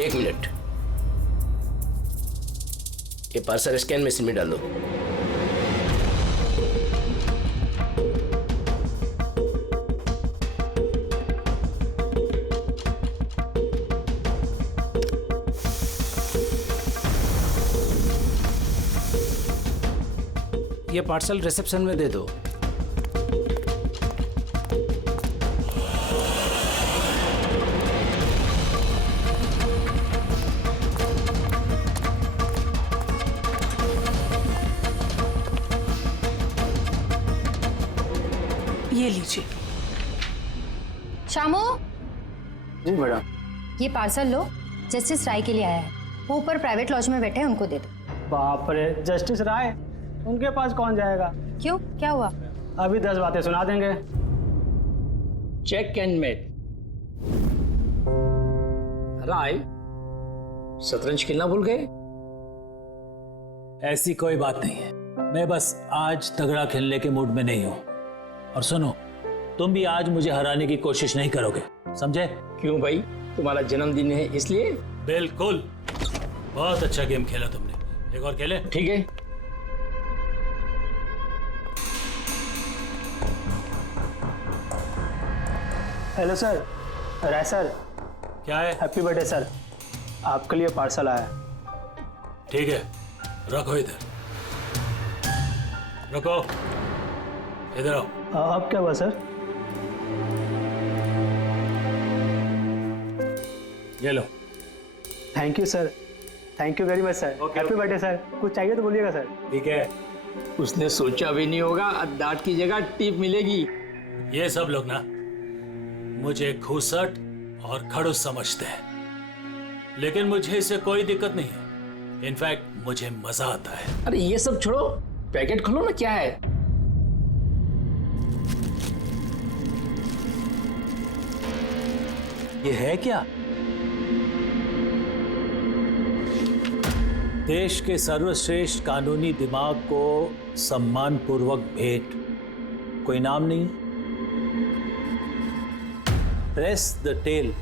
एक मिनट, ये parcel scan machine में डालो। ये पार्सल रिसेप्शन में दे दो। ये लीजिए। शामू, जी मैडम। ये पार्सल लो, जस्टिस राय के लिए आया है। वो ऊपर प्राइवेट लॉज में बैठे हैं, उनको दे दो। बाप रे, जस्टिस राय, उनके पास कौन जाएगा? क्यों, क्या हुआ? अभी 10 बातें सुना देंगे। Check and met. राय, शतरंज खेलना भूल गए? ऐसी कोई बात नहीं है, मैं बस आज तगड़ा खेलने के मूड में नहीं हूं। और सुनो, तुम भी आज मुझे हराने की कोशिश नहीं करोगे, समझे? क्यों भाई, तुम्हारा जन्मदिन है इसलिए? बिल्कुल, बहुत अच्छा गेम खेला तुमने। एक और खेले? ठीक है। हेलो सर, राय सर। क्या है? हैप्पी बर्थडे सर, आपके लिए पार्सल आया। ठीक है, रखो इधर, रखो इधर आओ। अब क्या हुआ सर? ये लो। Thank you sir, thank you very much sir. Happy birthday sir. कुछ चाहिए तो बोलिएगा सर। ठीक है। उसने सोचा भी नहीं होगा डांट की जगह टिप मिलेगी। ये सब लोग ना मुझे घूसट और खड़ूस समझते हैं, लेकिन मुझे इससे कोई दिक्कत नहीं है। इनफैक्ट मुझे मजा आता है। अरे ये सब छोड़ो, पैकेट खोलो ना, क्या है? ये है क्या? देश के सर्वश्रेष्ठ कानूनी दिमाग को सम्मानपूर्वक भेंट। कोई नाम नहीं? Press the tail.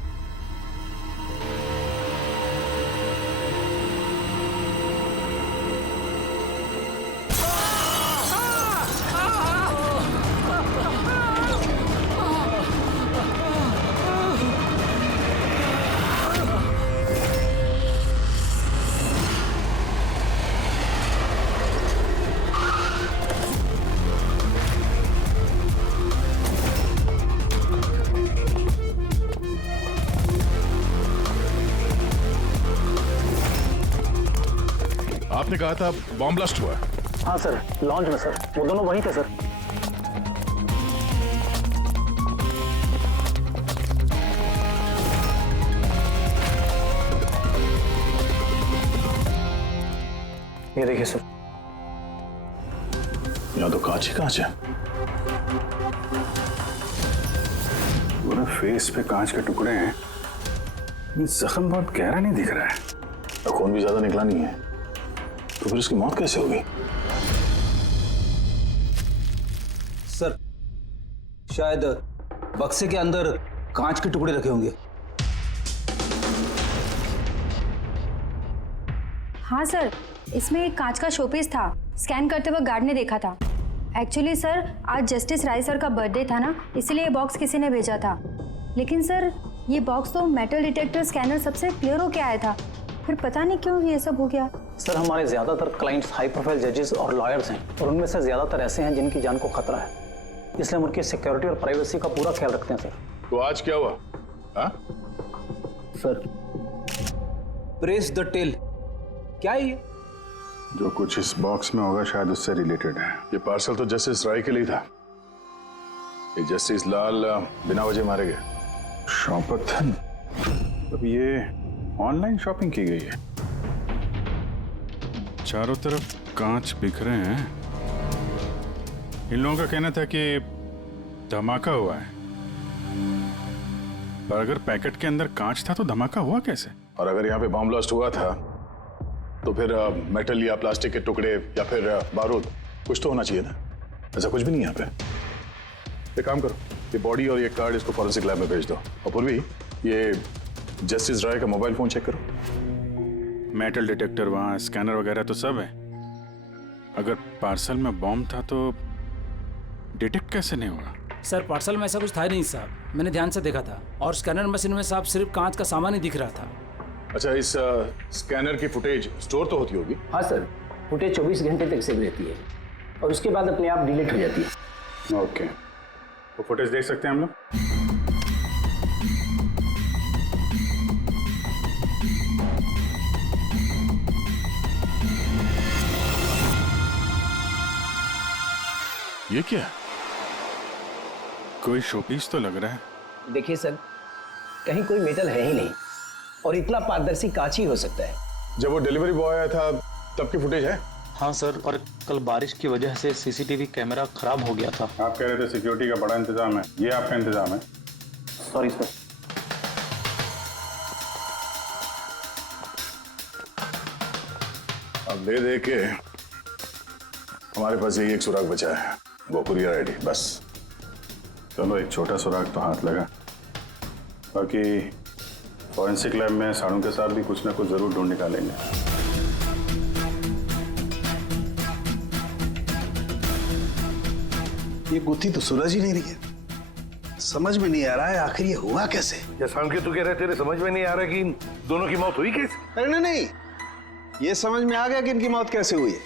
आपने कहा था बॉम्ब ब्लास्ट हुआ? हाँ सर, लॉन्च में सर। वो दोनों वहीं थे सर। ये देखिए सर। यहाँ तो कांच ही कांच है। पूरे फेस पे कांच के टुकड़े हैं। ये जख्म बहुत गहरा नहीं दिख रहा है। खून भी ज्यादा निकला नहीं है, तो फिर इसकी मौत कैसे होगी? सर, शायद बक्से के अंदर कांच के टुकड़े रखे होंगे। हाँ सर, इसमें एक कांच का शोपीस था। स्कैन करते वक्त गार्ड ने देखा था। एक्चुअली सर, आज जस्टिस राय सर का बर्थडे था ना, इसलिए ये बॉक्स किसी ने भेजा था। लेकिन सर, ये बॉक्स तो मेटल डिटेक्टर स्कैनर सबसे क्लियर होके आया था, फिर पता नहीं क्यों ये सब हो गया। सर, हमारे ज्यादातर क्लाइंट्स हाई प्रोफाइल जजेस और लॉयर्स हैं, और उनमें से ज्यादातर ऐसे हैं जिनकी जान को खतरा है, इसलिए हम उनकी सिक्योरिटी और प्राइवेसी का पूरा ख्याल रखते हैं सर। तो आज क्या हुआ? हाँ? सर, प्रेस द टेल, क्या है ये? जो कुछ इस बॉक्स में होगा शायद उससे रिलेटेड है। ये पार्सल तो जस्टिस राय के लिए था। ये जस्टिस लाल बिना वजह मारे गए। शौपथन, अब ये ऑनलाइन शॉपिंग की गई है। चारों तरफ कांच बिखरे हैं। इन लोगों का कहना था कि धमाका हुआ है, पर अगर पैकेट के अंदर कांच था तो धमाका हुआ कैसे? और अगर यहाँ पे बॉम्ब ब्लास्ट हुआ था तो फिर मेटल या प्लास्टिक के टुकड़े या फिर बारूद, कुछ तो होना चाहिए ना। ऐसा कुछ भी नहीं यहाँ पे। एक काम करो, ये बॉडी और ये कार्ड इसको फॉरेंसिक लैब में भेज दो। और पूर्वी, ये जस्टिस राय का मोबाइल फोन चेक करो। मेटल डिटेक्टर वहाँ, स्कैनर वगैरह तो सब है। अगर पार्सल में बॉम्ब था तो डिटेक्ट कैसे नहीं हुआ? सर पार्सल में ऐसा कुछ था ही नहीं साहब, मैंने ध्यान से देखा था। और स्कैनर मशीन में साहब सिर्फ कांच का सामान ही दिख रहा था। अच्छा, इस स्कैनर की फुटेज स्टोर तो होती होगी? हाँ सर, फुटेज 24 घंटे तक सेव रहती है और उसके बाद अपने आप डिलीट हो जाती है। ओके, वो फुटेज देख सकते हैं हम लोग? ये क्या? कोई शोपीस तो लग रहा है। देखिए सर, कहीं कोई मेटल है ही नहीं और इतना पारदर्शी कांच ही हो सकता है। जब वो डिलीवरी बॉय आया था तब की फुटेज है? हाँ सर, और कल बारिश की वजह से सीसीटीवी कैमरा खराब हो गया था। आप कह रहे थे सिक्योरिटी का बड़ा इंतजाम है, ये आपका इंतजाम है? Sorry sir. अब दे के हमारे पास यही एक सुराग बचा है, वो कुरियर आईडी, बस। चलो, एक छोटा सुराग तो हाथ लगा। बाकी फॉरेंसिक लैब में साड़ू के साथ भी कुछ ना कुछ जरूर ढूंढ निकालेंगे। ये गुत्थी तो सूरज ही नहीं रही है। समझ में नहीं आ रहा है आखिर ये हुआ कैसे। जैसा के तू कह रहे तेरे समझ में नहीं आ रहा कि इन दोनों की मौत हुई कैसे? अरे नहीं, ये समझ में आ गया कि इनकी मौत कैसे हुई है।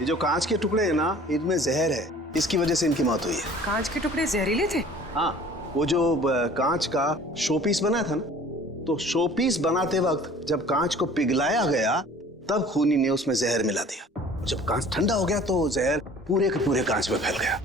ये जो कांच के टुकड़े हैं ना, इनमें जहर है, इसकी वजह से इनकी मौत हुई है। कांच के टुकड़े जहरीले थे? हाँ, वो जो कांच का शोपीस बना था ना, तो शोपीस बनाते वक्त जब कांच को पिघलाया गया तब खूनी ने उसमें जहर मिला दिया। जब कांच ठंडा हो गया तो जहर पूरे के पूरे कांच में फैल गया।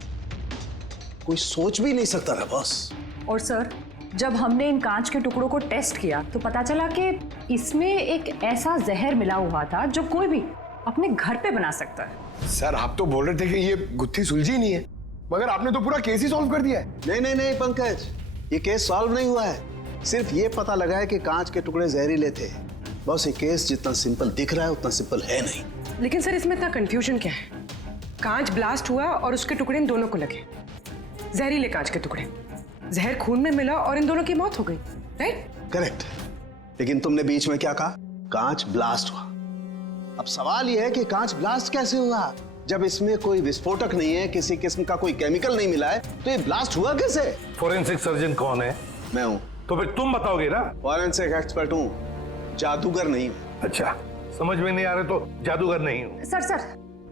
कोई सोच भी नहीं सकता था बॉस। और सर, जब हमने इन कांच के टुकड़ों को टेस्ट किया तो पता चला कि इसमें एक ऐसा जहर मिला हुआ था जो कोई भी अपने घर पे बना सकता है। सर, आप तो बोल रहे थे कि ये गुत्थी सुलझी नहीं है, मगर आपने तो पूरा केस ही सॉल्व कर दिया है। नहीं नहीं नहीं पंकज, ये केस सॉल्व नहीं हुआ है। सिर्फ ये पता लगा है कि कांच के टुकड़े जहरीले थे। बस ये केस जितना सिंपल दिख रहा है उतना सिंपल है नहीं। लेकिन सर, इसमें इतना कंफ्यूजन क्या है? कांच ब्लास्ट हुआ और उसके टुकड़े इन दोनों को लगे, जहरीले कांच के टुकड़े। जहर खून में मिला और इन दोनों की मौत हो गई, राइट? करेक्ट। लेकिन तुमने बीच में क्या कहा? कांच ब्लास्ट हुआ। अब सवाल यह है कि कांच ब्लास्ट कैसे हुआ? जब इसमें कोई विस्फोटक नहीं है, किसी किस्म का कोई केमिकल नहीं मिला है, तो ये ब्लास्ट हुआ कैसे? फोरेंसिक सर्जन कौन है? मैं हूं। तो फिर तुम बताओगे ना। फॉरेंसिक एक्सपर्ट हूं, जादूगर नहीं हूं। अच्छा, समझ में नहीं आ रहे तो जादूगर नहीं हूं।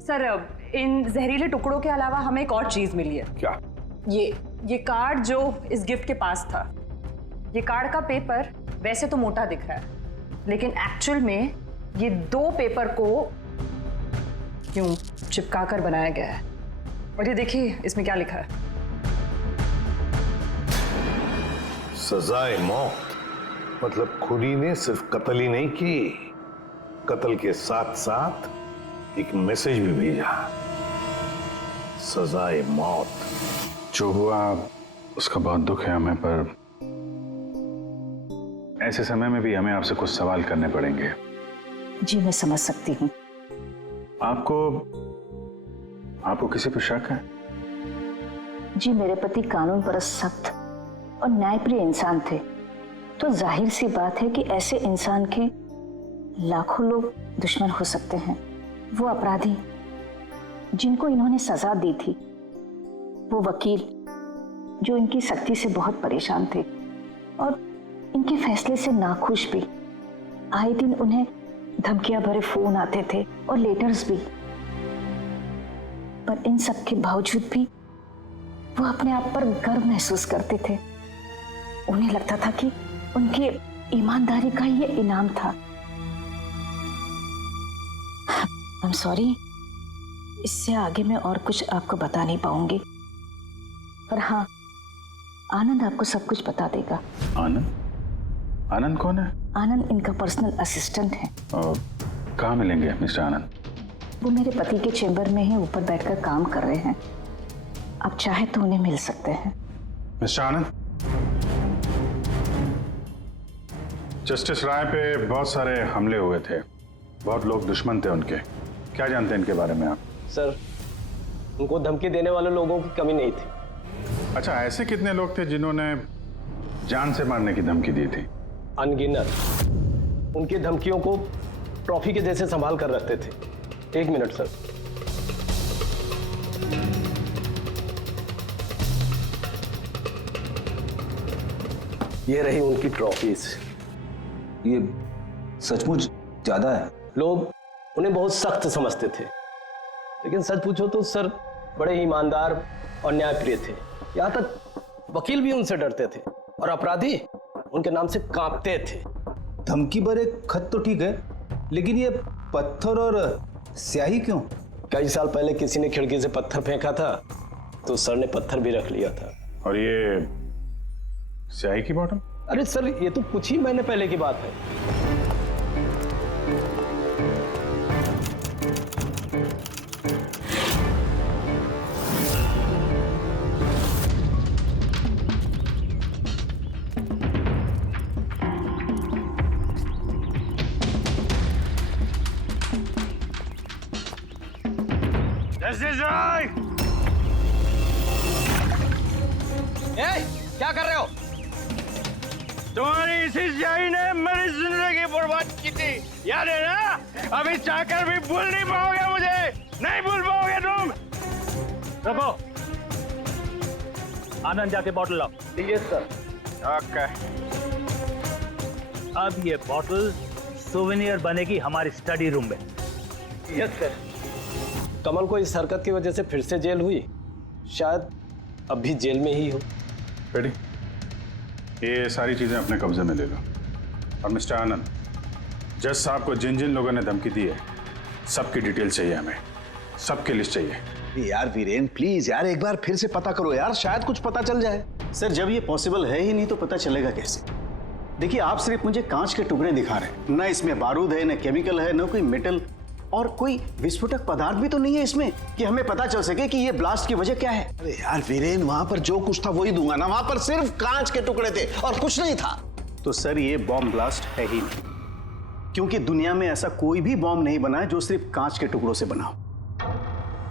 सर, इन जहरीले टुकड़ों के अलावा हमें एक और चीज मिली है। क्या? ये कार्ड जो इस गिफ्ट के पास था, ये कार्ड का पेपर वैसे तो मोटा दिख रहा है, लेकिन एक्चुअल में ये 2 पेपर को यूं चिपका कर बनाया गया है। और ये देखिए इसमें क्या लिखा है। सजाए मौत, मतलब खूनी ने सिर्फ कत्ल ही नहीं की, कत्ल के साथ साथ एक मैसेज भी भेजा, सजाए मौत। जो हुआ उसका बहुत दुख है हमें, पर ऐसे समय में भी हमें आपसे कुछ सवाल करने पड़ेंगे। जी मैं समझ सकती हूँ। आपको किसी पर शक है? जी, मेरे पति कानून पर सख्त और न्यायप्रिय इंसान थे, तो जाहिर सी बात है कि ऐसे इंसान के लाखों लोग दुश्मन हो सकते हैं। वो अपराधी जिनको इन्होंने सजा दी थी, वो वकील जो इनकी सख्ती से बहुत परेशान थे और इनके फैसले से नाखुश भी। आए दिन उन्हें धमकियां भरे फोन आते थे और लेटर्स भी, पर इन सब के बावजूद भी वो अपने आप पर गर्व महसूस करते थे। उन्हें लगता था कि उनके ईमानदारी का ये इनाम था। आई एम सॉरी, इससे आगे मैं और कुछ आपको बता नहीं पाऊंगी, पर हाँ, आनंद आपको सब कुछ बता देगा। आनंद? आनंद कौन है? आनंद इनका पर्सनल असिस्टेंट है। कहाँ मिलेंगे मिस्टर आनंद? वो मेरे पति के चेंबर में ही ऊपर बैठकर काम कर रहे हैं, आप चाहे तो उन्हें मिल सकते हैं। मिस्टर आनंद, जस्टिस राय पे बहुत सारे हमले हुए थे, बहुत लोग दुश्मन थे उनके, क्या जानते हैं इनके बारे में आप? सर, उनको धमकी देने वाले लोगों की कमी नहीं थी। अच्छा, ऐसे कितने लोग थे जिन्होंने जान से मारने की धमकी दी थी? अनगिनत उनकी धमकियों को ट्रॉफी के जैसे संभाल कर रखते थे। 1 मिनट सर। ये रही उनकी ट्रॉफीज। ये सचमुच ज्यादा है। लोग उन्हें बहुत सख्त समझते थे, लेकिन सच पूछो तो सर बड़े ईमानदार और न्यायप्रिय थे। यहाँ तक वकील भी उनसे डरते थे और अपराधी उनके नाम से कांपते थे। धमकी भरे खत तो ठीक है, लेकिन ये पत्थर और स्याही क्यों? कई साल पहले किसी ने खिड़की से पत्थर फेंका था तो सर ने पत्थर भी रख लिया था। और ये स्याही की बॉटल? अरे सर ये तो कुछ ही महीने पहले की बात है। क्या कर रहे हो? तुम्हारी इसी स्याही ने मेरी जिंदगी बर्बाद की थी, याद है ना? अभी चाहकर भी भूल नहीं पाओगे मुझे, नहीं भूल पाओगे तुम। रखो, आनंद जाके बॉटल लाओ। Yes sir. ओके। अब ये बॉटल सोवेनियर बनेगी हमारी स्टडी रूम में। Yes sir. कमल को इस हरकत की वजह से फिर से जेल हुई, शायद अब भी जेल में ही हो। रेडी? ये सारी चीजें अपने कब्जे में ले लो। और मिस्टर आनंद, जज साहब को जिन जिन लोगों ने धमकी दी है सबकी डिटेल चाहिए, हमें सबकी लिस्ट चाहिए। यार वीरेन प्लीज यार एक बार फिर से पता करो यार, शायद कुछ पता चल जाए। सर जब ये पॉसिबल है ही नहीं तो पता चलेगा कैसे? देखिए आप सिर्फ मुझे कांच के टुकड़े दिखा रहे हैं, ना इसमें बारूद है, ना केमिकल है, ना कोई मेटल, और कोई विस्फोटक पदार्थ भी तो नहीं है इसमें कि हमें पता चल सके कि ये ब्लास्ट की वजह क्या है। अरे यार वीरेन, वहां पर जो कुछ था वही दूंगा ना, वहां पर सिर्फ कांच के टुकड़े थे और कुछ नहीं था। तो सर ये बॉम्ब ब्लास्ट है ही नहीं, क्योंकि दुनिया में ऐसा कोई भी बॉम्ब नहीं बना है जो सिर्फ कांच के टुकड़ों से बना हो।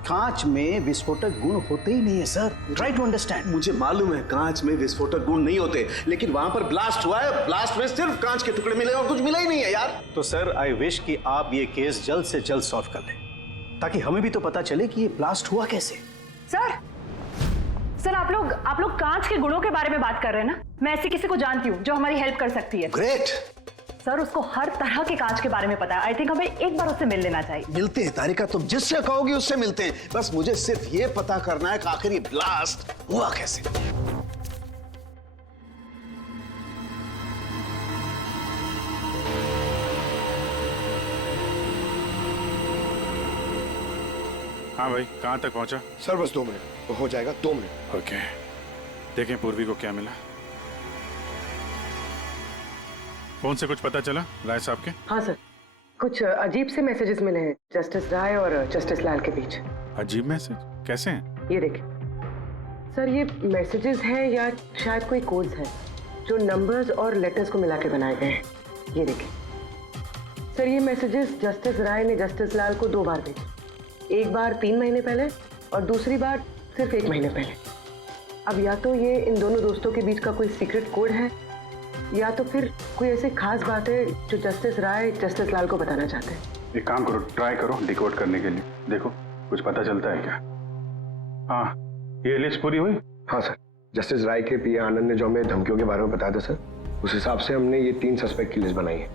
कांच में विस्फोटक गुण होते ही नहीं है सर, ट्राई टू अंडरस्टैंड। मुझे मालूम है कांच में विस्फोटक गुण नहीं होते, लेकिन वहां पर ब्लास्ट हुआ है, ब्लास्ट में सिर्फ कांच के टुकड़े मिले और कुछ मिला ही नहीं है यार। तो सर आई विश कि आप ये केस जल्द से जल्द सॉल्व कर लें, ताकि हमें भी तो पता चले कि ये ब्लास्ट हुआ कैसे। सर आप लोग कांच के गुणों के बारे में बात कर रहे हैं ना? मैं ऐसे किसी को जानती हूँ जो हमारी हेल्प कर सकती है। ग्रेट। सर उसको हर तरह के कांच के बारे में पता है। आई थिंक हमें एक बार उससे मिल लेना चाहिए। मिलते हैं तारिका, तुम जिससे कहोगी उससे मिलते हैं। बस मुझे सिर्फ ये पता करना है कि आखिर ये ब्लास्ट हुआ कैसे। हाँ भाई, कहाँ तक पहुँचा? सर बस 2 मिनट हो जाएगा, 2 मिनट। ओके, देखें पूर्वी को क्या मिला। फोन से कुछ पता चला राय साहब के? हाँ सर, कुछ अजीब से मैसेजेस मिले हैं जस्टिस राय और जस्टिस लाल के बीच। अजीब मैसेज? कैसे हैं? ये देखिए सर, ये मैसेजेस हैं या शायद कोई कोड्स हैं जो नंबर्स और लेटर्स को मिला के बनाए गए हैं। ये देखिए सर, ये मैसेजेस जस्टिस राय ने जस्टिस लाल को 2 बार भेजे, एक बार 3 महीने पहले और दूसरी बार सिर्फ 1 महीने पहले। अब या तो ये इन दोनों दोस्तों के बीच का कोई सीक्रेट कोड है, या तो फिर कोई ऐसी खास बात है जो जस्टिस राय जस्टिस लाल को बताना चाहते हैं। एक काम करो, ट्राई करो डिकोड करने के लिए, देखो कुछ पता चलता है क्या। हाँ, ये लिस्ट पूरी हुई? हाँ सर, जस्टिस राय के पीए आनंद ने जो हमें धमकियों के बारे में बताया था सर, उस हिसाब से हमने ये 3 सस्पेक्ट की लिस्ट बनाई है।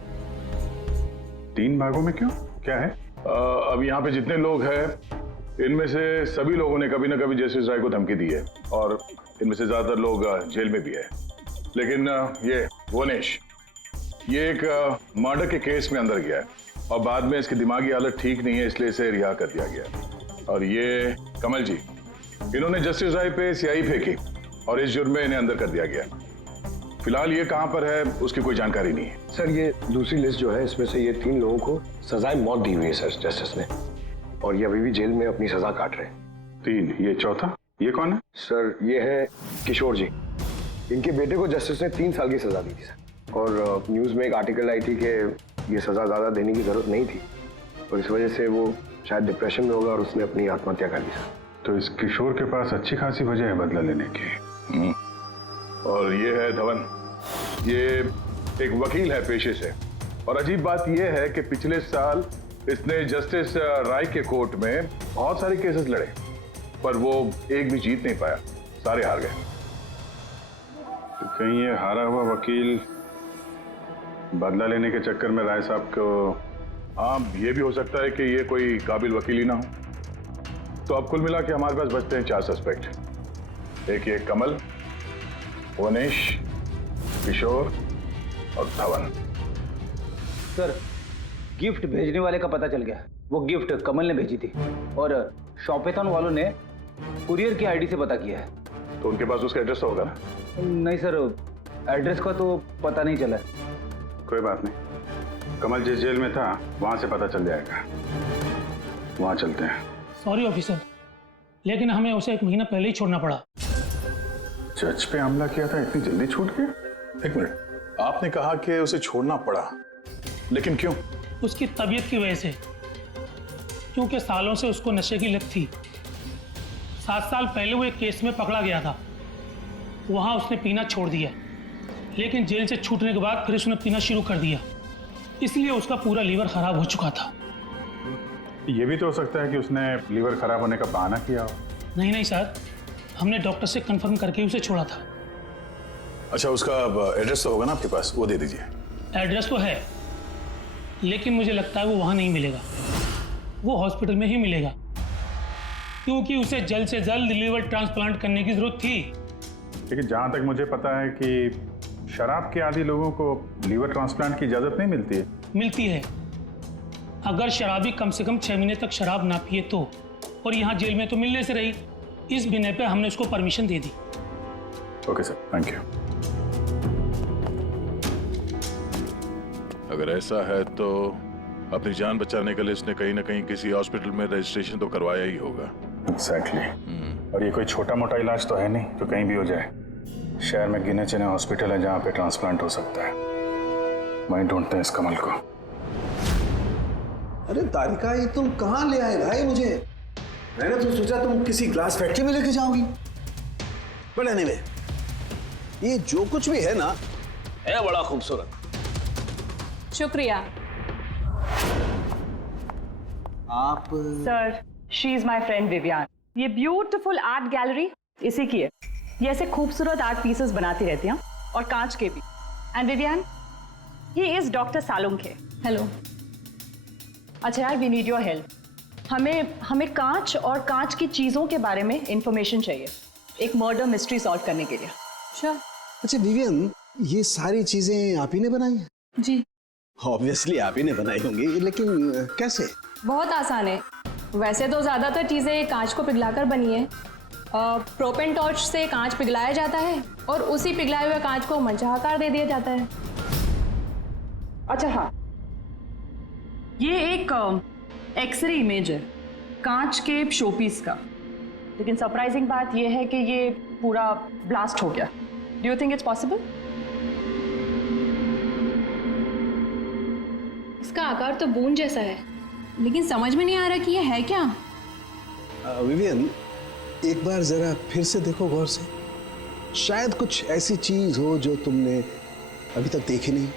3 भागों में क्यों, क्या है? अब यहाँ पे जितने लोग हैं इनमें से सभी लोगों ने कभी ना कभी जस्टिस राय को धमकी दी है और इनमें से ज्यादातर लोग जेल में भी है। लेकिन ये वनेश, ये एक मर्डर के केस में अंदर गया है और बाद में इसकी दिमागी हालत ठीक नहीं है, इसलिए इसे रिहा कर दिया गया। और ये कमल जी, इन्होंने जस्टिस राय पे स्याही फेंकी और इस जुर्म में इन्हें अंदर कर दिया गया। फिलहाल ये कहाँ पर है उसकी कोई जानकारी नहीं है। सर ये दूसरी लिस्ट जो है, इसमें से ये 3 लोगों को सजाए मौत दी हुई है सर जस्टिस ने, और ये अभी भी जेल में अपनी सजा काट रहे हैं। 3, ये चौथा, ये कौन है? सर ये है किशोर जी, इनके बेटे को जस्टिस ने 3 साल की सजा दी थी सर, और न्यूज़ में एक आर्टिकल आई थी कि ये सजा ज़्यादा देने की जरूरत नहीं थी और इस वजह से वो शायद डिप्रेशन में होगा और उसने अपनी आत्महत्या कर दी सर। तो इस किशोर के पास अच्छी खासी वजह है बदला लेने की। और ये है धवन, ये एक वकील है पेशे से, और अजीब बात यह है कि पिछले साल इसने जस्टिस राय के कोर्ट में बहुत सारे केसेस लड़े, पर वो एक भी जीत नहीं पाया, सारे हार गए। तो कहीं ये हारा हुआ वकील बदला लेने के चक्कर में राय साहब को। हाँ, ये भी हो सकता है कि ये कोई काबिल वकील ही ना हो। तो अब कुल मिला के हमारे पास बचते हैं 4 सस्पेक्ट। एक ये कमल, वनेश, किशोर और धवन। सर, गिफ्ट भेजने वाले का पता चल गया। वो गिफ्ट कमल ने भेजी थी और शॉपेथॉन वालों ने कुरियर की आईडी से पता किया है। तो उनके पास उसका एड्रेस तो होगा ना? नहीं सर, एड्रेस का तो पता नहीं चला। कोई बात नहीं, कमल जिस जेल में था वहां से पता चल जाएगा, वहां चलते हैं। सॉरी ऑफिसर, लेकिन हमें उसे 1 महीना पहले ही छोड़ना पड़ा। जज पे हमला किया था, इतनी जल्दी छूट गया? एक मिनट, आपने कहा कि उसे छोड़ना पड़ा, लेकिन क्यों? उसकी तबीयत की वजह से, क्योंकि सालों से उसको नशे की लत थी। 7 साल पहले वो एक केस में पकड़ा गया था, वहां उसने पीना छोड़ दिया, लेकिन जेल से छूटने के बाद फिर उसने पीना शुरू कर दिया, इसलिए उसका पूरा लीवर खराब हो चुका था। ये भी तो हो सकता है कि उसने लीवर खराब होने का बहाना किया हो। नहीं नहीं सर, हमने डॉक्टर से कंफर्म करके उसे छोड़ा था। अच्छा, उसका एड्रेस तो होगा ना आपके पास, वो दे दीजिए। एड्रेस तो है, लेकिन मुझे लगता है वो वहां नहीं मिलेगा, वो हॉस्पिटल में ही मिलेगा, क्योंकि उसे जल्द से जल्द लीवर ट्रांसप्लांट करने की जरूरत थी। लेकिन जहां तक मुझे पता है कि शराब के आदी लोगों को लीवर ट्रांसप्लांट की इजाजत नहीं मिलती है। मिलती है, अगर शराबी कम से कम 6 महीने तक शराब ना पिए तो, और यहाँ जेल में तो मिलने से रही, इस बिना पे हमने उसको permission they the. Okay sir, thank you. अगर ऐसा है तो अपनी जान बचाने के लिए इसने कहीं ना कहीं किसी हॉस्पिटल में रजिस्ट्रेशन तो करवाया ही होगा। एग्जैक्टली। और ये कोई छोटा मोटा इलाज तो है नहीं तो कहीं भी हो जाए। शहर में गिने चुने हॉस्पिटल है जहाँ पे ट्रांसप्लांट हो सकता है। वहीं ढूंढते हैं इस कमल को। अरे तारिका, ये तुम कहाँ ले आए भाई मुझे? मैंने तो सोचा तुम किसी ग्लास फैक्ट्री में लेके जाओगी। बट एनीवे, ये जो कुछ भी है ना, है बड़ा खूबसूरत। शुक्रिया। आप sir, she is my friend Vivian. ये ब्यूटीफुल आर्ट गैलरी इसी की है। ये ऐसे खूबसूरत आर्ट पीसेस बनाती रहती हैं, और कांच के भी। And Vivian, he is doctor Salunkhe. Hello. अच्छा यार, वी नीड योर हेल्प। हमें कांच और कांच की चीजों के बारे में इंफॉर्मेशन चाहिए, एक मर्डर मिस्ट्री सॉल्व करने के लिए। श्योर। अच्छा विवियन, ये सारी चीजें आप ही ने बनाई हैं? जी। ऑब्वियसली आप ही ने बनाई होंगी, लेकिन कैसे? बहुत आसान है। वैसे तो ज़्यादातर चीज़ें कांच को पिघलाकर बनी है। प्रोपेन टॉर्च से कांच पिघलाया जाता है और उसी पिघलाए हुए कांच को मनचाहा आकार दे दिया जाता है। अच्छा हाँ, ये एक एक्सरे इमेज है कांच के शोपीस का, लेकिन सरप्राइजिंग बात यह है कि ये पूरा ब्लास्ट हो गया। Do you think it's possible? इसका आकार तो बूंद जैसा है, लेकिन समझ में नहीं आ रहा कि ये है क्या। विवियन, एक बार जरा फिर से देखो गौर से, शायद कुछ ऐसी चीज हो जो तुमने अभी तक देखी नहीं।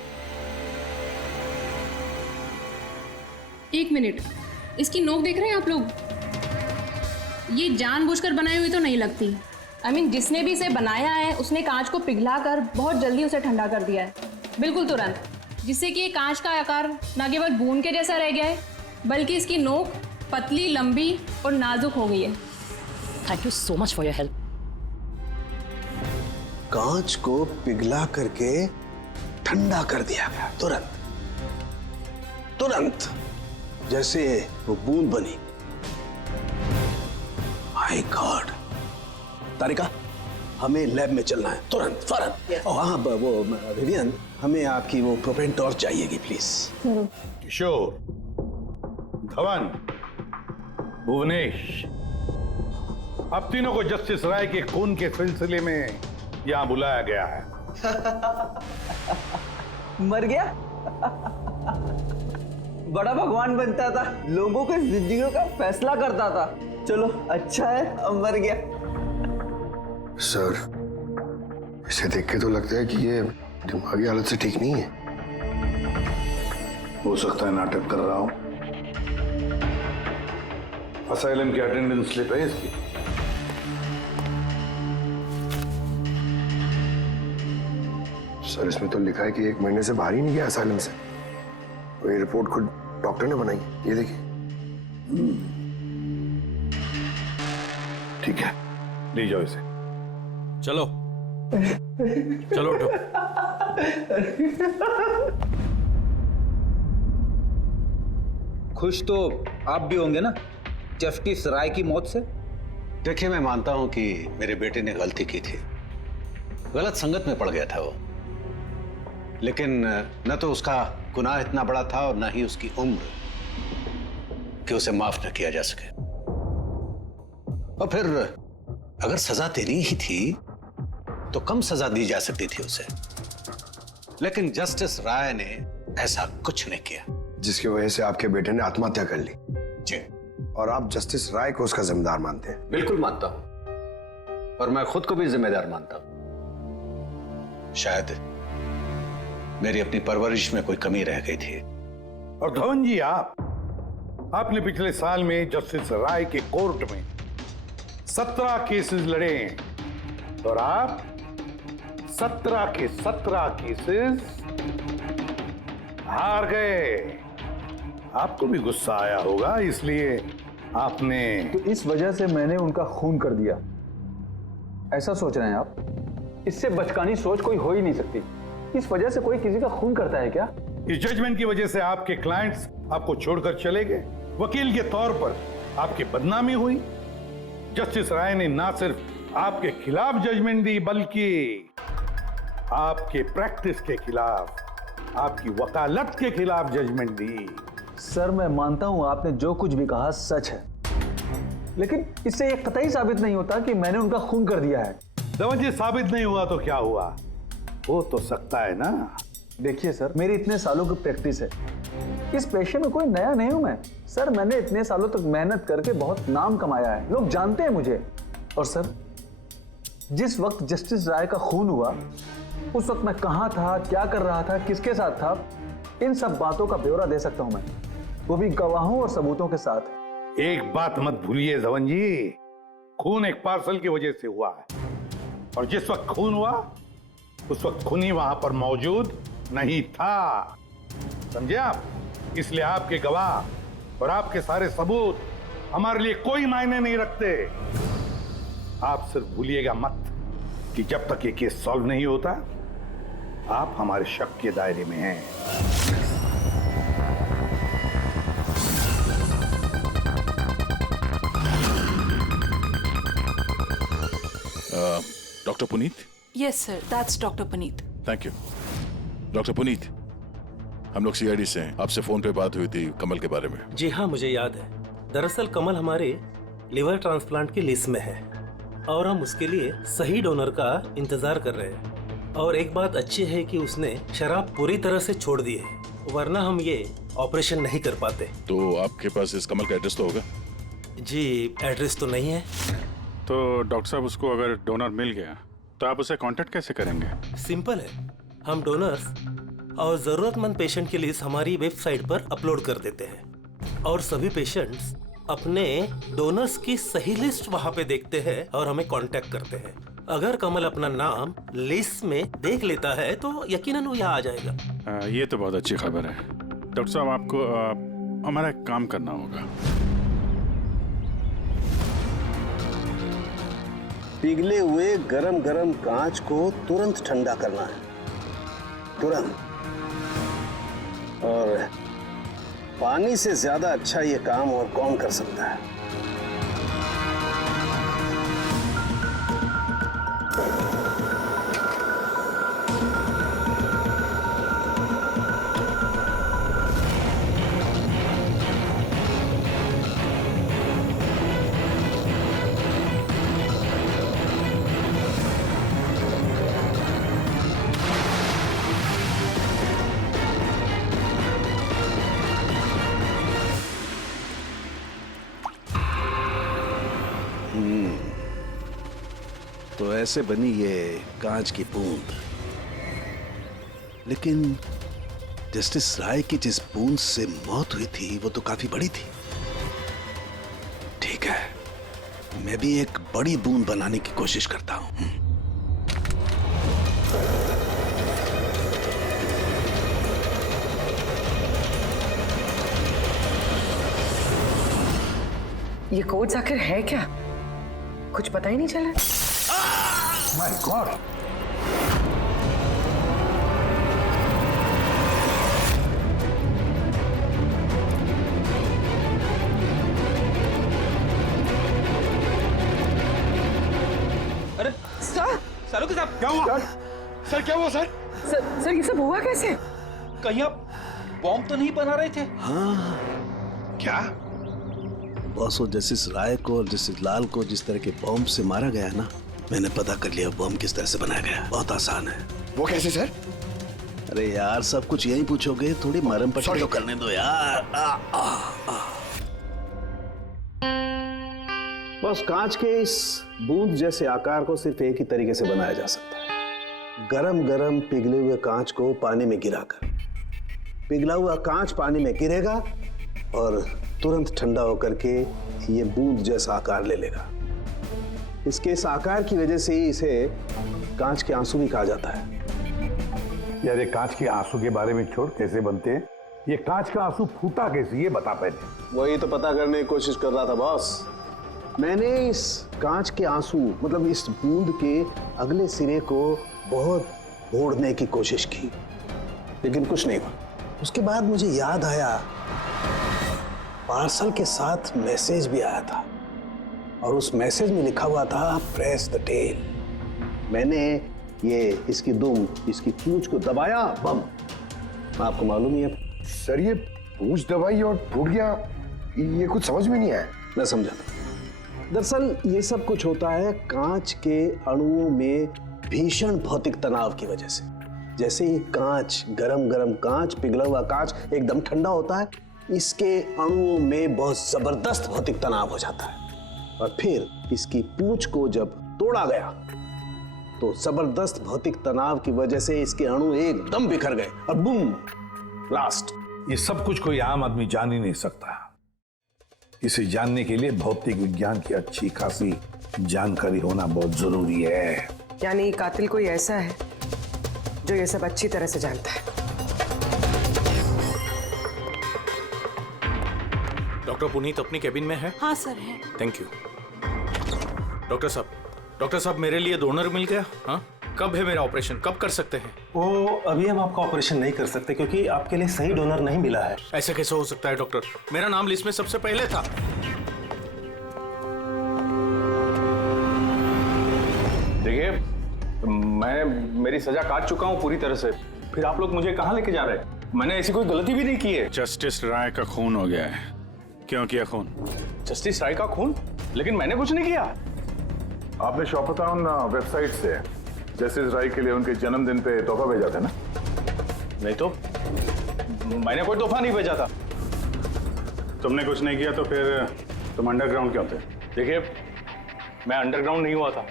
एक मिनट, इसकी नोक देख रहे हैं आप लोग? ये जानबूझकर बनाई हुई तो नहीं लगती। I mean, जिसने भी इसे बनाया है उसने कांच को पिघलाकर बहुत जल्दी उसे ठंडा कर दिया है, बिल्कुल तुरंत, जिससे कि ये कांच का आकार न केवल बूंद के जैसा रह गया है, बल्कि इसकी नोक पतली, लंबी और नाजुक हो गई है। Thank you so much for your help. कांच को पिघला करके ठंडा कर दिया गया, तुरंत तुरंत, जैसे वो बूंद बनी। My God. तारिका, हमें लैब में चलना है तुरंत, फौरन। और हाँ, वो विवियन, हमें आपकी वो प्रोपेन टॉर्च चाहिएगी प्लीज। किशोर, धवन, भुवनेश, अब तीनों को जस्टिस राय के खून के सिलसिले में यहां बुलाया गया है। मर गया? बड़ा भगवान बनता था, लोगों के जिंदगियों का फैसला करता था। चलो अच्छा है अब मर गया। सर, इसे देख के तो लगता है कि ये दिमागी हालत से ठीक नहीं है। हो सकता है नाटक कर रहा हूं। असाइलम की अटेंडेंस स्लिप है इसकी। सर इसमें तो लिखा है कि 1 महीने से बाहर ही नहीं गया असाइलम से। और ये रिपोर्ट खुद डॉक्टर ने बनाई, ये देखिए। ठीक है, ले जाओ इसे। चलो चलो उठो। खुश तो आप भी होंगे ना जस्टिस राय की मौत से? देखिए, मैं मानता हूं कि मेरे बेटे ने गलती की थी, गलत संगत में पड़ गया था वो, लेकिन न तो उसका गुनाह इतना बड़ा था और न ही उसकी उम्र कि उसे माफ न किया जा सके। और फिर अगर सजा देनी ही थी तो कम सजा दी जा सकती थी उसे, लेकिन जस्टिस राय ने ऐसा कुछ नहीं किया, जिसकी वजह से आपके बेटे ने आत्महत्या कर ली। जी। और आप जस्टिस राय को उसका जिम्मेदार मानते हैं? बिल्कुल मानता हूं, और मैं खुद को भी जिम्मेदार मानता हूं। शायद मेरी अपनी परवरिश में कोई कमी रह गई थी। और धवन जी, आपने पिछले साल में जस्टिस राय के कोर्ट में 17 केसेस लड़े हैं और आप 17 के 17 केसेस हार गए। आपको भी गुस्सा आया होगा, इसलिए आपने तो इस वजह से मैंने उनका खून कर दिया, ऐसा सोच रहे हैं आप? इससे बचकानी सोच कोई हो ही नहीं सकती। इस वजह से कोई किसी का खून करता है क्या? इस जजमेंट की वजह से आपके क्लाइंट्स आपको छोड़कर चले गए, वकील के तौर पर आपकी बदनामी हुई। जस्टिस राय ने ना सिर्फ आपके खिलाफ जजमेंट दी, बल्कि आपके प्रैक्टिस के खिलाफ, आपकी वकालत के खिलाफ जजमेंट दी। सर, मैं मानता हूं आपने जो कुछ भी कहा सच है, लेकिन इससे यह कतई साबित नहीं होता कि मैंने उनका खून कर दिया है। धवन जी, साबित नहीं हुआ तो क्या हुआ? हो तो सकता है ना। देखिए सर, मेरी इतने सालों की प्रैक्टिस है, इस पेशे में कोई नया नहीं हूं मैं। सर, मैंने इतने सालों तक मेहनत करके बहुत नाम कमाया है, लोग जानते हैं मुझे। और सर, जिस वक्त जस्टिस राय का खून हुआ, उस वक्त मैं कहां था, क्या कर रहा था, किसके साथ था, इन सब बातों का ब्यौरा दे सकता हूं मैं, वो भी गवाहों और सबूतों के साथ। एक बात मत भूलिए धवन जी, खून एक पार्सल की वजह से हुआ है, और जिस वक्त खून हुआ उस वक्त खूनी वहां पर मौजूद नहीं था, समझे आप? इसलिए आपके गवाह और आपके सारे सबूत हमारे लिए कोई मायने नहीं रखते। आप सिर्फ भूलिएगा मत कि जब तक ये केस सॉल्व नहीं होता, आप हमारे शक के दायरे में हैं। Doctor Puneet? Yes sir, that's doctor Puneet. Thank you. Doctor Puneet, हम लोग सीआईडी से हैं, आपसे फोन पे बात हुई थी कमल के बारे में। जी हाँ, मुझे याद है। दरअसल कमल हमारे लिवर ट्रांसप्लांट की लिस्ट में है और हम उसके लिए सही डोनर का इंतजार कर रहे हैं। और एक बात अच्छी है कि उसने शराब पूरी तरह से छोड़ दी है, वरना हम ये ऑपरेशन नहीं कर पाते। तो आपके पास इस कमल का एड्रेस तो होगा? जी, एड्रेस तो नहीं है। तो डॉक्टर साहब, उसको अगर डोनर मिल गया तो आप उसे कांटेक्ट कैसे करेंगे? सिंपल है, हम डोनर्स और जरूरतमंद पेशेंट की लिस्ट हमारी वेबसाइट पर अपलोड कर देते हैं और सभी पेशेंट्स अपने डोनर्स की सही लिस्ट वहां पे देखते हैं और हमें कांटेक्ट करते हैं। अगर कमल अपना नाम लिस्ट में देख लेता है तो यकीनन वो यहाँ आ जाएगा। ये तो बहुत अच्छी खबर है। डॉक्टर साहब, आपको हमारा एक काम करना होगा। पिघले हुए गरम गरम कांच को तुरंत ठंडा करना है, तुरंत। और पानी से ज्यादा अच्छा ये काम और कौन कर सकता है? तो ऐसे बनी ये कांच की बूंद। लेकिन जस्टिस राय की जिस बूंद से मौत हुई थी वो तो काफी बड़ी थी। ठीक है, मैं भी एक बड़ी बूंद बनाने की कोशिश करता हूं। ये कोड्स आखिर है क्या? कुछ पता ही नहीं चला। My God! अरे सर, सालू साहब क्या हुआ? सर क्या हुआ सर? सर ये सब हुआ कैसे? कहीं आप बॉम्ब तो नहीं बना रहे थे? हाँ, क्या? बॉस, वो जस्टिस राय को और जस्टिस लाल को जिस तरह के बॉम्ब से मारा गया है ना, मैंने पता कर लिया बॉम्ब किस तरह से बनाया गया। बहुत आसान है। वो कैसे सर? अरे यार, सब कुछ यही पूछोगे, थोड़ी मरम पट्टी तो करने दो यार। बस कांच के इस बूंद जैसे आकार को सिर्फ एक ही तरीके से बनाया जा सकता है, गरम गरम पिघले हुए कांच को पानी में गिराकर। पिघला हुआ कांच पानी में गिरेगा और तुरंत ठंडा होकर के ये बूंद जैसा आकार ले लेगा। इसके इस आकार की वजह से ही इसे कांच के आंसू भी कहा जाता है। यार, ये कांच के आंसू के बारे में छोड़, कैसे बनते हैं? ये कांच का आंसू फूटा कैसे, ये बता पहले। वही तो पता करने की कोशिश कर रहा था बॉस। मैंने इस कांच के आंसू मतलब इस बूंद के अगले सिरे को बहुत मोड़ने की कोशिश की, लेकिन कुछ नहीं हुआ। उसके बाद मुझे याद आया, पार्सल के साथ मैसेज भी आया था और उस मैसेज में लिखा हुआ था प्रेस द टेल। मैंने ये इसकी दुम, इसकी पूंछ को दबाया, बम। आपको मालूम ही है सर, ये पूंछ दबाई और फूट गया, ये कुछ समझ में नहीं आया। मैं समझा। दरअसल ये सब कुछ होता है कांच के अणुओं में भीषण भौतिक तनाव की वजह से। जैसे ही कांच, गरम गरम कांच, पिघला हुआ कांच एकदम ठंडा होता है, इसके अणुओं में बहुत जबरदस्त भौतिक तनाव हो जाता है और फिर इसकी पूंछ को जब तोड़ा गया तो जबरदस्त भौतिक तनाव की वजह से इसके अणु एकदम बिखर गए और बूम, ब्लास्ट। ये सब कुछ कोई आम आदमी जान ही नहीं सकता। इसे जानने के लिए भौतिक विज्ञान की अच्छी खासी जानकारी होना बहुत जरूरी है। यानी कातिल कोई ऐसा है जो ये सब अच्छी तरह से जानता है। डॉक्टर पुनीत अपनी केबिन में है? हाँ सर है। Thank you. डॉक्टर साहब मेरे लिए डोनर मिल गया? हाँ, कब है मेरा ऑपरेशन, कब कर सकते हैं? वो अभी हम आपका ऑपरेशन नहीं कर सकते क्योंकि आपके लिए सही डोनर नहीं मिला है। ऐसे कैसे हो सकता है डॉक्टर? मेरा नाम लिस्ट में सबसे पहले था। देखिए, मेरी सजा काट चुका हूँ पूरी तरह से, फिर आप लोग मुझे कहाँ लेके जा रहे हैं? मैंने ऐसी कोई गलती भी नहीं की है। जस्टिस राय का खून हो गया है। क्यों किया खून? जस्टिस राय का खून? लेकिन मैंने कुछ नहीं किया। आपने शॉपथॉन वेबसाइट से जस्टिस राय के लिए उनके जन्मदिन पे तोहफा भेजा था ना? नहीं तो मैंने कोई तोहफा नहीं भेजा था। तुमने कुछ नहीं किया तो फिर तुम अंडरग्राउंड क्यों थे? देखिए, मैं अंडरग्राउंड नहीं हुआ था।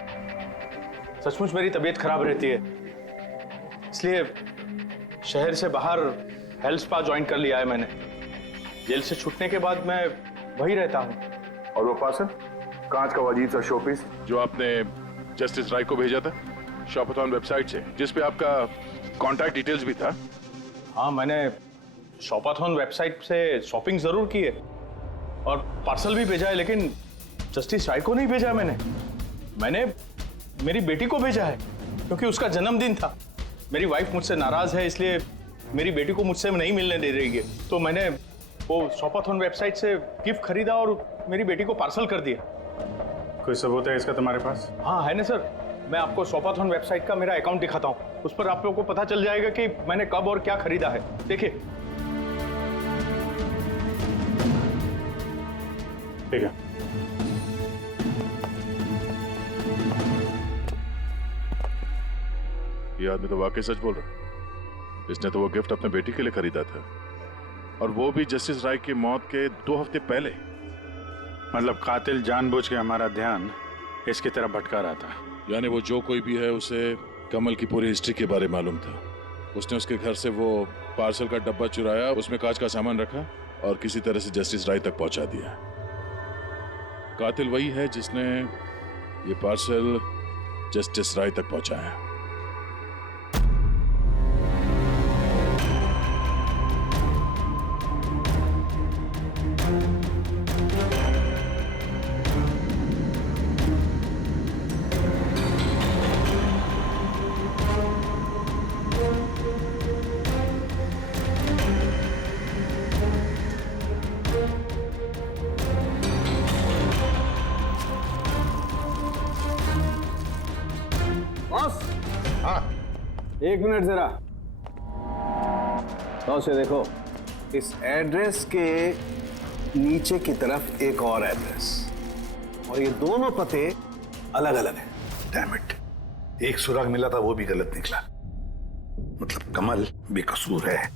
सचमुच मेरी तबीयत खराब रहती है, इसलिए शहर से बाहर हेल्थ स्पा ज्वाइन कर लिया है मैंने। जेल से छूटने के बाद मैं वही रहता हूँ। और वो पार्सल, कांच का अजीब सा शोपीस जो आपने जस्टिस राय को भेजा था शॉपथॉन वेबसाइट से, जिसपे आपका कॉन्टैक्ट डिटेल्स भी था। हाँ, मैंने शॉपथॉन वेबसाइट से शॉपिंग जरूर की है और पार्सल भी भेजा है, लेकिन जस्टिस राय को नहीं भेजा। मैंने मेरी बेटी को भेजा है क्योंकि उसका जन्मदिन था। मेरी वाइफ मुझसे नाराज है, इसलिए मेरी बेटी को मुझसे नहीं मिलने दे रही है। तो मैंने वो शॉपथॉन वेबसाइट से गिफ्ट खरीदा और मेरी बेटी को पार्सल कर दिया। कोई सबूत है इसका तुम्हारे पास? हाँ है ना सर, मैं आपको शॉपथॉन वेबसाइट का मेरा अकाउंट दिखाता हूँ। उस पर आप लोगों को पता चल जाएगा कि मैंने कब और क्या खरीदा है। देखिए। ठीक है। ये आदमी तो वाकई सच बोल रहा है। इसने तो वो गिफ्ट अपने बेटी के लिए खरीदा था, और वो भी जस्टिस राय की मौत के 2 हफ्ते पहले। मतलब कातिल जानबूझ के हमारा ध्यान इसकी तरफ भटका रहा था। यानी वो जो कोई भी है, उसे कमल की पूरी हिस्ट्री के बारे में मालूम था। उसने उसके घर से वो पार्सल का डब्बा चुराया, उसमें कांच का सामान रखा और किसी तरह से जस्टिस राय तक पहुंचा दिया। कातिल वही है जिसने ये पार्सल जस्टिस राय तक पहुंचाया। बॉस, हाँ, 1 मिनट जरा। तो से देखो, इस एड्रेस के नीचे की तरफ एक और एड्रेस, और ये दोनों पते अलग अलग हैं। डैम इट, एक सुराग मिला था वो भी गलत निकला। मतलब कमल बेकसूर है।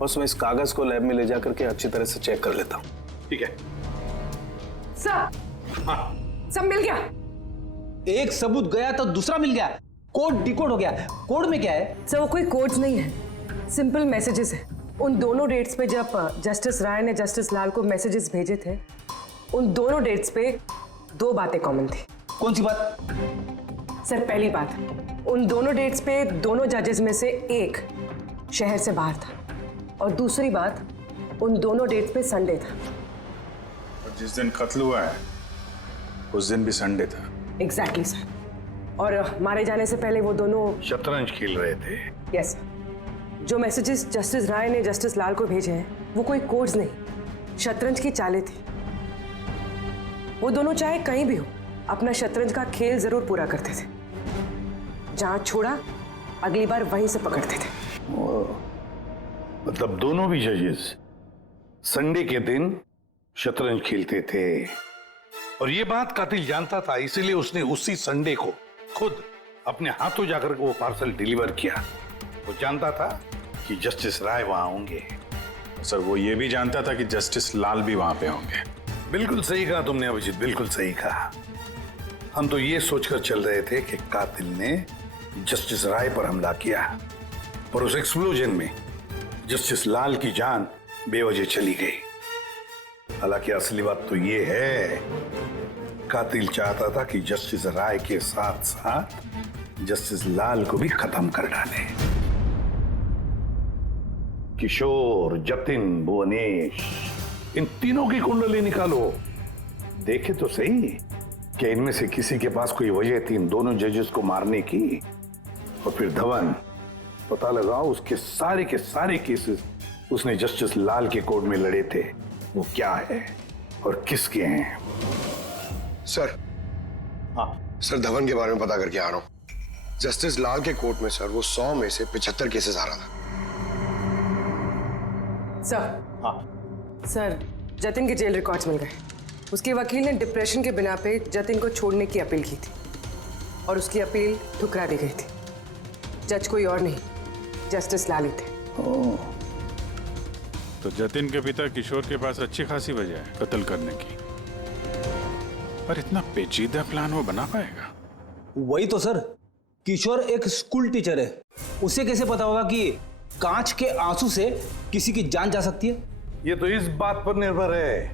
बस मैं इस कागज को लैब में ले जाकर के अच्छी तरह से चेक कर लेता हूँ। ठीक है सर। सब मिल गया। एक सबूत गया तो दूसरा मिल गया, कोड डिकोड हो गया। कोड में क्या है? सर वो कोई कोड्स नहीं है, सिंपल मैसेजेस है। उन दोनों डेट्स पे जब जस्टिस राय ने जस्टिस लाल को मैसेजेस भेजे थे, उन दोनों डेट्स पे 2 बातें कॉमन थी। कौन सी बात? सर पहली बात, उन दोनों डेट्स पे दोनों जजेस में से एक शहर से बाहर था, और दूसरी बात, उन दोनों डेट्स पे संडे था। और जिस दिन कत्ल हुआ है उस दिन भी संडे था। Exactly sir. और मारे जाने से पहले वो दोनों शतरंज खेल रहे थे। यस। जो मैसेजेस जस्टिस राय ने जस्टिस लाल को भेजे हैं वो कोई कोड्स नहीं, शतरंज की चालें थी। वो दोनों चाहे कहीं भी हो अपना शतरंज का खेल जरूर पूरा करते थे। जहां छोड़ा अगली बार वहीं से पकड़ते थे। मतलब दोनों भी जजेस संडे के दिन शतरंज खेलते थे, और ये बात कातिल जानता था, इसीलिए उसने उसी संडे को खुद अपने हाथों जाकर वो पार्सल डिलीवर किया। वो जानता था कि जस्टिस राय वहां होंगे। सर वो ये भी जानता था कि जस्टिस लाल भी वहां पे होंगे। बिल्कुल सही कहा तुमने अभिजीत, बिल्कुल सही कहा। हम तो ये सोचकर चल रहे थे कि कातिल ने जस्टिस राय पर हमला किया, पर उस एक्सप्लोजन में जस्टिस लाल की जान बेवजह चली गई। हालांकि असली बात तो ये है, कातिल चाहता था कि जस्टिस राय के साथ साथ जस्टिस लाल को भी खत्म कर डाले। किशोर, जतिन, भुवनेश, इन तीनों की कुंडली निकालो, देखे तो सही कि इनमें से किसी के पास कोई वजह थी इन दोनों जजेस को मारने की। और फिर धवन, पता लगाओ उसके सारे के सारे केसेस उसने जस्टिस लाल के कोर्ट में लड़े थे, वो क्या है और किसके हैं। सर, हाँ सर, धवन के बारे में पता करके आ रहा हूं। जस्टिस लाल के कोर्ट में सर वो 100 में से 75 केसेस आ रहा था। सर, हाँ सर, जतिन के जेल रिकॉर्ड्स मिल गए। उसके वकील ने डिप्रेशन के बिना पे जतिन को छोड़ने की अपील की थी, और उसकी अपील ठुकरा दी गई थी। जज कोई और नहीं, जस्टिस लाल ही थे। तो जतिन के पिता किशोर के पास अच्छी खासी वजह है कत्ल करने की, पर इतना पेचीदा प्लान वो बना पाएगा? वही तो सर, किशोर एक स्कूल टीचर है, उसे कैसे पता होगा कि कांच के आंसू से किसी की जान जा सकती है? ये तो इस बात पर निर्भर है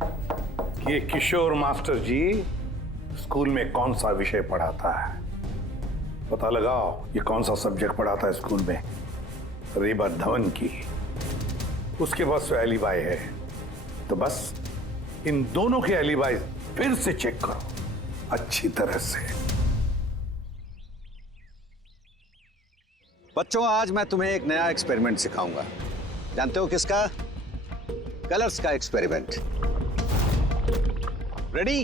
कि ये किशोर मास्टर जी स्कूल में कौन सा विषय पढ़ाता है। पता लगाओ ये कौन सा सब्जेक्ट पढ़ाता है स्कूल में। रेबा धवन की, उसके पास तो एलिबाई है, तो बस इन दोनों के एलिबाई फिर से चेक करो अच्छी तरह से। बच्चों, आज मैं तुम्हें एक नया एक्सपेरिमेंट सिखाऊंगा। जानते हो किसका? कलर्स का एक्सपेरिमेंट। रेडी?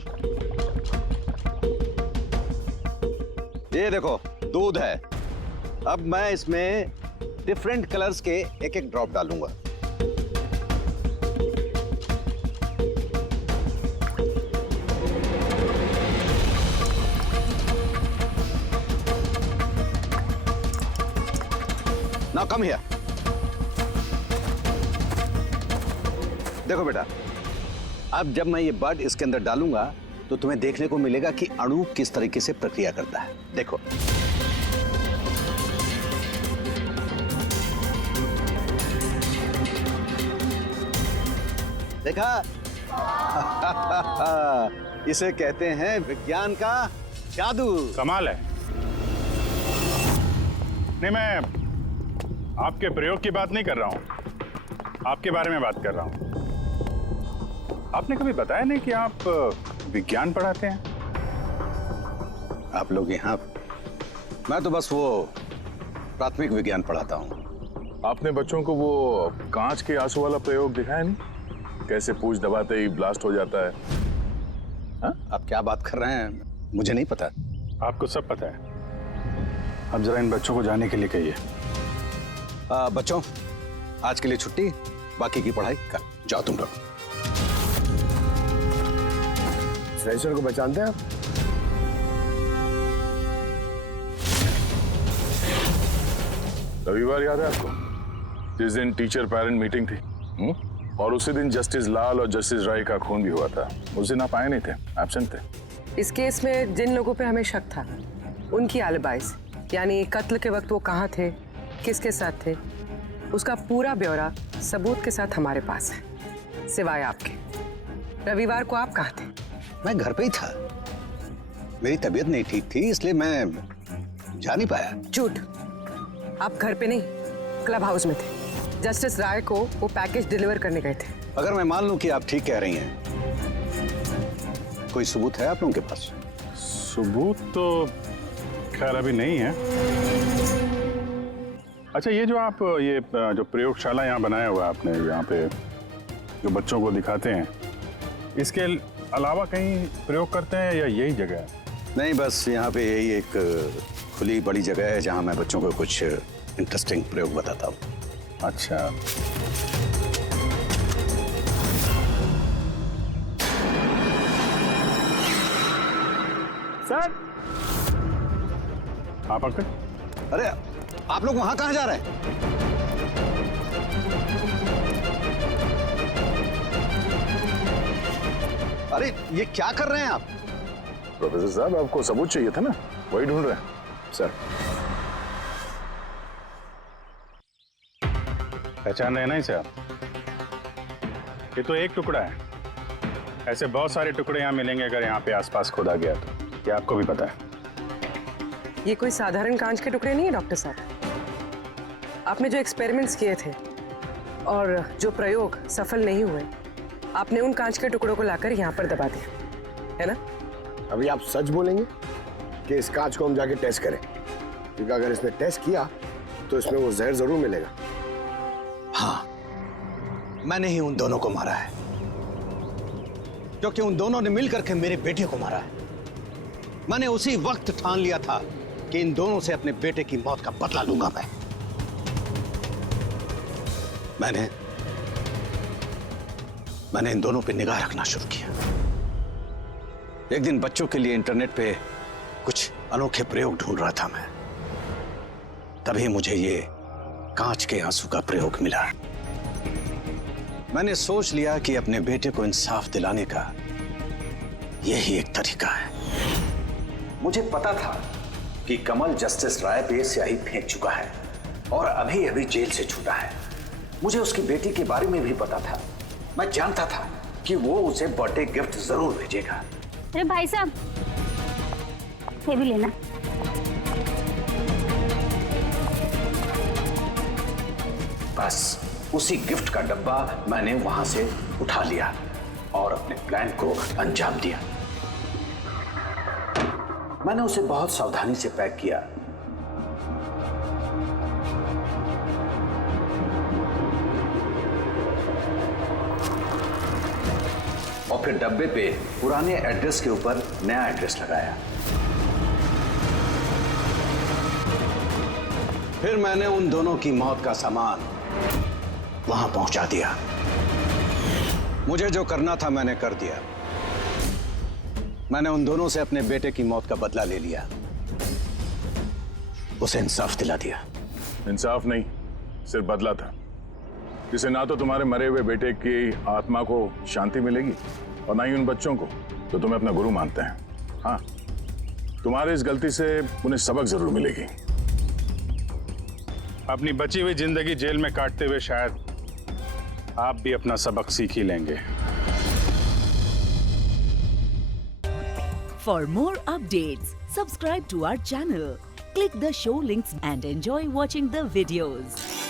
ये देखो, दूध है। अब मैं इसमें डिफरेंट कलर्स के एक एक ड्रॉप डालूंगा। Now come here. देखो बेटा, अब जब मैं ये बड इसके अंदर डालूंगा तो तुम्हें देखने को मिलेगा कि अणु किस तरीके से प्रक्रिया करता है। देखो, देखा? इसे कहते हैं विज्ञान का जादू। कमाल है। नहीं, मैं आपके प्रयोग की बात नहीं कर रहा हूं, आपके बारे में बात कर रहा हूं। आपने कभी बताया नहीं कि आप विज्ञान पढ़ाते हैं? आप लोग यहाँ? मैं तो बस वो प्राथमिक विज्ञान पढ़ाता हूँ। आपने बच्चों को वो कांच के आंसू वाला प्रयोग दिखाया नहीं? कैसे पूछ दबाते ही ब्लास्ट हो जाता है। हाँ? आप क्या बात कर रहे हैं? मुझे नहीं पता। आपको सब पता है। अब जरा इन बच्चों को जाने के लिए कहिए। बच्चों, आज के लिए छुट्टी, बाकी की पढ़ाई कल। जाओ तुम लोग। सर को पहचानते हैं आप? रविवार याद है आपको, जिस दिन टीचर पेरेंट मीटिंग थी? और उसी दिन जस्टिस लाल और जस्टिस राय का खून भी हुआ था। उस दिन आप आए नहीं थे, एब्सेंट थे। इस केस में जिन लोगों पे हमें शक था उनकी एलिबाइज, यानी कत्ल के वक्त वो कहाँ थे, किसके साथ थे, उसका पूरा ब्यौरा सबूत के साथ हमारे पास है, सिवाय आपके। रविवार को आप कहाँ थे? मैं घर पे ही था। मेरी तबीयत नहीं ठीक थी, इसलिए मैं जा नहीं पाया। झूठ। आप घर पे नहीं, क्लब हाउस में थे। जस्टिस राय को वो पैकेज डिलीवर करने गए थे। अगर मैं मान लूं कि आप ठीक कह रही हैं, कोई सबूत है आप लोगों के पास? सबूत तो खैर अभी नहीं है। अच्छा, ये जो आप जो प्रयोगशाला यहाँ बनाया हुआ है आपने, यहाँ पे जो बच्चों को दिखाते हैं, इसके अलावा कहीं प्रयोग करते हैं या यही जगह है? नहीं, बस यहाँ पे यही एक खुली बड़ी जगह है जहाँ मैं बच्चों को कुछ इंटरेस्टिंग प्रयोग बताता हूँ। अच्छा। सर, आप अंकल? अरे आप लोग वहां कहाँ जा रहे हैं? अरे ये क्या कर रहे हैं आप? प्रोफेसर साहब, आपको सबूत चाहिए था ना, वही ढूंढ रहे हैं। सर, पहचान रहे हैं ना इसे आप? ये तो एक टुकड़ा है। ऐसे बहुत सारे टुकड़े यहाँ मिलेंगे अगर यहाँ पे आसपास खोदा गया तो। क्या आपको भी पता है? ये कोई साधारण कांच के टुकड़े नहीं है डॉक्टर साहब। आपने जो एक्सपेरिमेंट्स किए थे और जो प्रयोग सफल नहीं हुए, आपने उन कांच के टुकड़ों को लाकर यहाँ पर दबा दिया, है ना? अभी आप सच बोलेंगे कि इस कांच को हम जाके टेस्ट करें? क्योंकि अगर इसने टेस्ट किया तो इसमें वो जहर जरूर मिलेगा। हाँ, मैंने ही उन दोनों को मारा है, क्योंकि उन दोनों ने मिलकर के मेरे बेटे को मारा है। मैंने उसी वक्त ठान लिया था कि इन दोनों से अपने बेटे की मौत का बदला लूंगा मैं। मैंने इन दोनों पे निगाह रखना शुरू किया। एक दिन बच्चों के लिए इंटरनेट पे कुछ अनोखे प्रयोग ढूंढ रहा था मैं, तभी मुझे ये कांच के आंसू का प्रयोग मिला। मैंने सोच लिया कि अपने बेटे को इंसाफ दिलाने का यही एक तरीका है। मुझे पता था कि कमल जस्टिस राय पे स्याही फेंक चुका है और अभी अभी जेल से छूटा है। मुझे उसकी बेटी के बारे में भी पता था। मैं जानता था कि वो उसे बर्थडे गिफ्ट जरूर भेजेगा। अरे भाई साहब, ये भी लेना। बस उसी गिफ्ट का डब्बा मैंने वहां से उठा लिया और अपने प्लान को अंजाम दिया। मैंने उसे बहुत सावधानी से पैक किया। और फिर डब्बे पे पुराने एड्रेस के ऊपर नया एड्रेस लगाया। फिर मैंने उन दोनों की मौत का सामान वहां पहुंचा दिया। मुझे जो करना था मैंने कर दिया। मैंने उन दोनों से अपने बेटे की मौत का बदला ले लिया, उसे इंसाफ दिला दिया। इंसाफ नहीं, सिर्फ बदला था, जिसे ना तो तुम्हारे मरे हुए बेटे की आत्मा को शांति मिलेगी और ना ही उन बच्चों को जो तुम्हें अपना गुरु मानते हैं। हाँ, तुम्हारी इस गलती से उन्हें सबक जरूर मिलेगी। अपनी बची हुई जिंदगी जेल में काटते हुए शायद आप भी अपना सबक सीख ही लेंगे। For more updates, subscribe to our channel, click the show links and enjoy watching the videos.